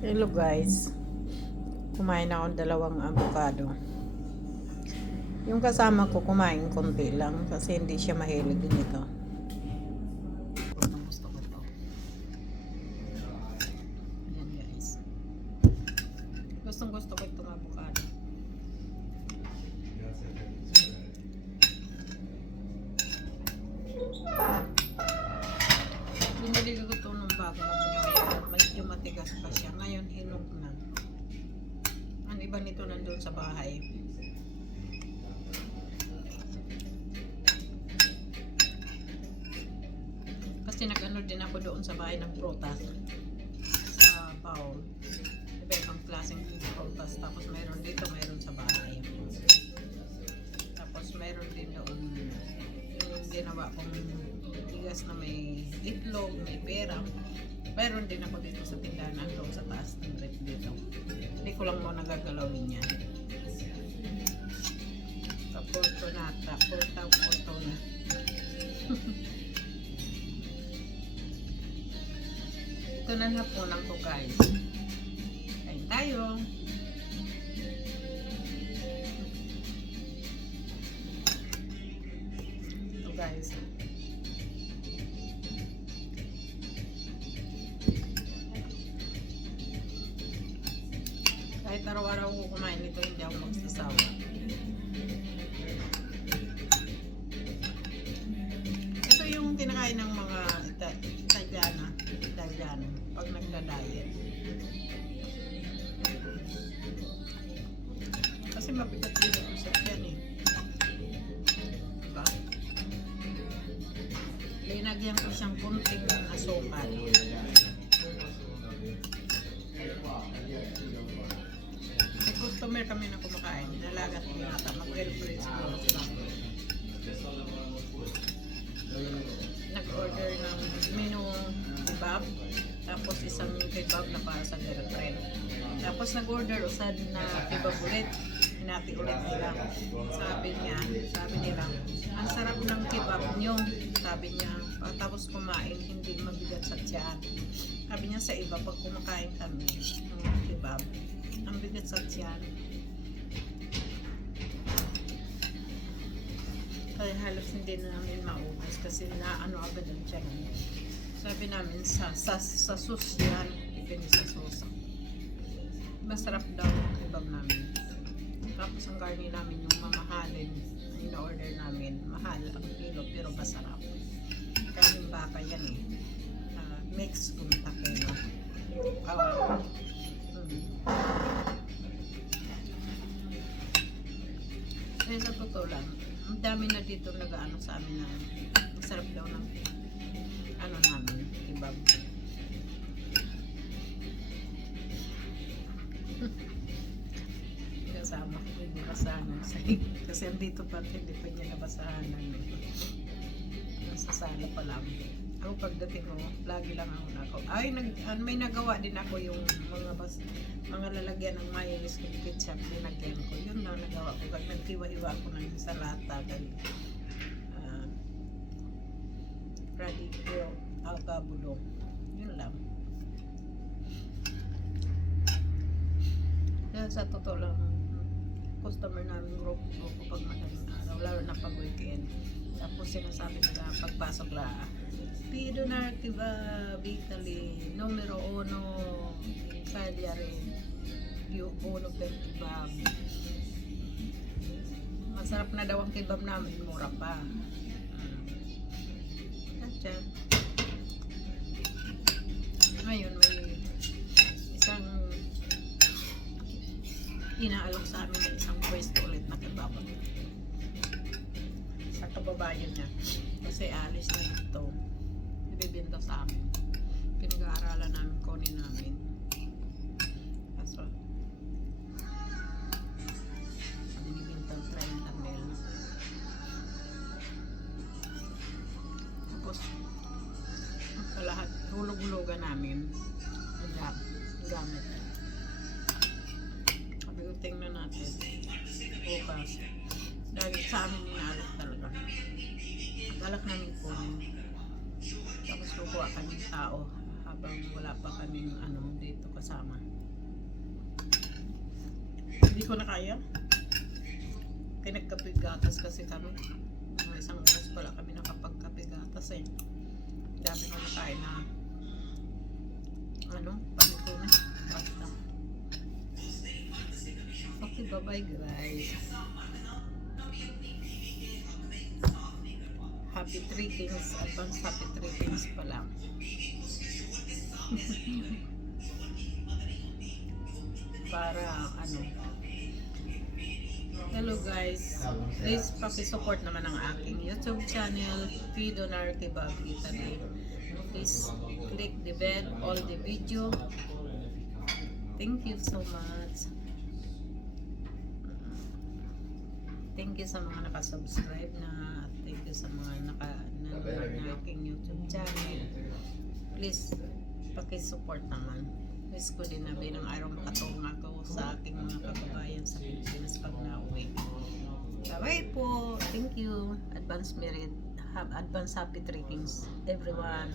Hello guys, kumain ako ng dalawang avocado. Yung kasama ko kumain konti lang kasi hindi siya mahilig din ito. Gusto ko ito. Ayan guys. Gustong gusto ko itong avocado. Binili ko ito nung bago mag-nyoya. Medyo matigas pa siya. Ngayon hinog na. Ang iba nito nandun sa bahay. Kasi nag-ano din ako doon sa bahay ng prutas. Sa bowl. Iba-ibang klaseng prutas. Tapos mayroon dito, mayroon sa bahay. Tapos mayroon din doon yung ginawa kong bigas na may itlog, may pera. Mayroon din ako dito sa tindahan doon sa taas ng rep dito. Hindi ko lang muna gagalawin yan. Fortunata, fortuna. Ito na hapunan ko guys. Kain tayo. Ito guys. Kahit araw-araw ko kumain nito, hindi ako magsasawa. Ito yung kinakain ng mga Italiano pag nagda-diet. Kasi mabigat din ito sa yan eh. Diba? Linagyan ko siyang kunting asukal. May customer kami na kumakain. Nalagat ko nata. Mag-well-friends ko sila. Nag-order ng menu kebab. Tapos isang kebab na para sa girlfriend. Tapos nag-order usad na kebab ulit. Hinati ulit nila. Sabi nila, ang sarap ng kebab nyo. Sabi niya, tapos kumain, hindi mabigat sa tiyan. Sabi niya sa iba, pag kumakain kami ng kebab, ang bigat sa tiyan. Kaya halos hindi na namin maubos kasi naano agad ang tiyan. Sabi namin sa sus yan, depende sa sauce. Masarap daw ang kebab namin. Tapos ang garni namin yung mamahalin na in-order namin. Mahal ang kilo pero masarap. Kaning baka yan eh. Mix kung takeno. Kaya sa totoo lang, ang dami na dito nag-ano sa amin na masarap daw ng ano namin, kebab. Kasama ko hindi basahan ng sahig. Kasi andito pa hindi pa niya nabasahan ng nasa sala pa lang. Ako pagdating ko, lagi lang ako na ako. Ay, may nagawa din ako yung mga lalagyan ng mayonnaise kung ketchup, linagyan ko. Yun lang nagawa ko. Pag naghiwa-hiwa ako ng salata, radicchio, alcabulo. Yun lang. Kaya sa totoo lang, customer namin group pag madaling araw, lalo na pag weekend. Tapos sinasabi nila pagpasok la, Pido na kebab Italy, numero 1, Cagliari, più uno per kebab. Masarap na daw ang kebab namin, mura pa. Katya. Ngayon may isang inaalok sa amin na isang pwesto ulit na kebab sa kababayan niya kasi alis na dito, ibibenta sa amin. Pinag-aaralan namin, kunin namin kaso binibintang 30 mil. Tapos lahat hulog-hulugan namin ang gamit. Sabi ko, tingnan natin bukas. Dahil sa amin inaalok talaga. Alak namin kunin. Tapos kukuha kami tao habang wala pa kaming dito kasama. ko na kaya. Pinagkapigatas kasi kami. Mga isang oras pala kami nakapagkapigatas eh. Dami ko na kain na panito na. Basta. Okay, bye-bye guys. Happy treatings, advance happy treatings pala. Para hello guys, please pakisupport naman ang aking YouTube channel, Fidonar Kebab Italy. Please click the bell, all the video. Thank you so much. Thank you sa mga nakasubscribe na. Thank you sa mga nanonood na aking YouTube channel. Please pakisupport naman. Wish ko din na bilang araw makatunga ko sa aking mga kababayan sa Pilipinas pag nauwi. Bye po. Thank you. Advance merit. Advance happy treatings everyone.